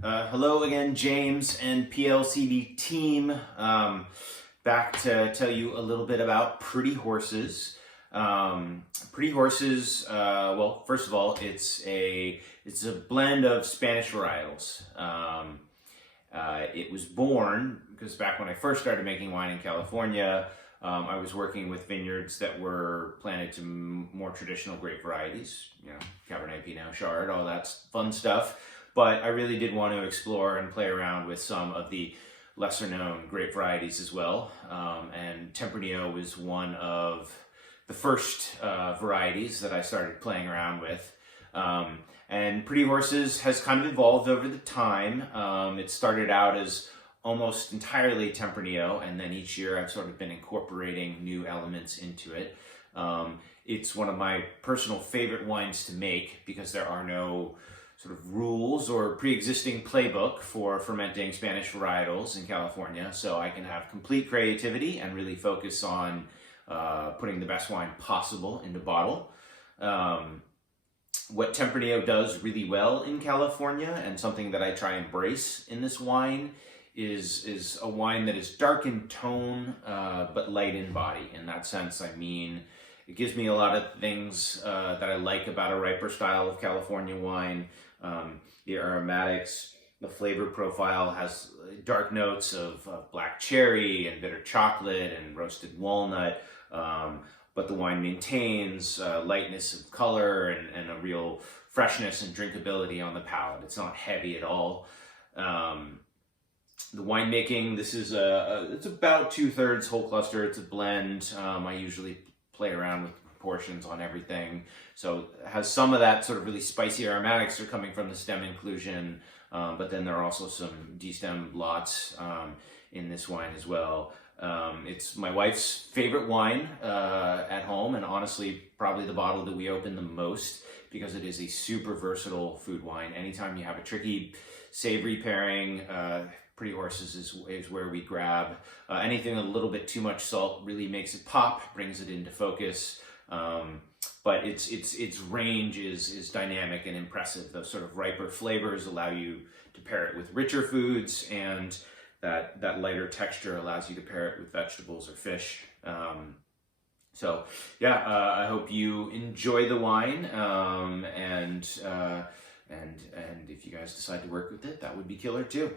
Hello again, James and PLCD team. Back to tell you a little bit about Pretty Horses. Pretty Horses, well, first of all, it's a blend of Spanish varietals. It was born because back when I first started making wine in California, I was working with vineyards that were planted to more traditional grape varieties, Cabernet, Pinot, Chard, all that fun stuff. But I really did want to explore and play around with some of the lesser known grape varieties as well. And Tempranillo was one of the first varieties that I started playing around with. And Pretty Horses has kind of evolved over the time. It started out as almost entirely Tempranillo, and then each year I've sort of been incorporating new elements into it. It's one of my personal favorite wines to make because there are no sort of rules or pre-existing playbook for fermenting Spanish varietals in California, so I can have complete creativity and really focus on putting the best wine possible into bottle. What Tempranillo does really well in California, and something that I try and embrace in this wine, is a wine that is dark in tone but light in body. In that sense, I mean, it gives me a lot of things that I like about a riper style of California wine. The aromatics, the flavor profile has dark notes of black cherry and bitter chocolate and roasted walnut, but the wine maintains lightness of color and a real freshness and drinkability on the palate. It's not heavy at all. The winemaking, this is it's about 2/3 whole cluster. It's a blend. I usually play around with proportions on everything. So it has some of that sort of really spicy aromatics are coming from the stem inclusion, but then there are also some destemmed lots in this wine as well. It's my wife's favorite wine at home, and honestly probably the bottle that we open the most because it is a super versatile food wine. Anytime you have a tricky savory pairing, Pretty Horses is where we grab. Anything a little bit too much salt really makes it pop, brings it into focus. But its range is dynamic and impressive. Those sort of riper flavors allow you to pair it with richer foods, and that lighter texture allows you to pair it with vegetables or fish. So yeah, I hope you enjoy the wine, and if you guys decide to work with it, that would be killer too.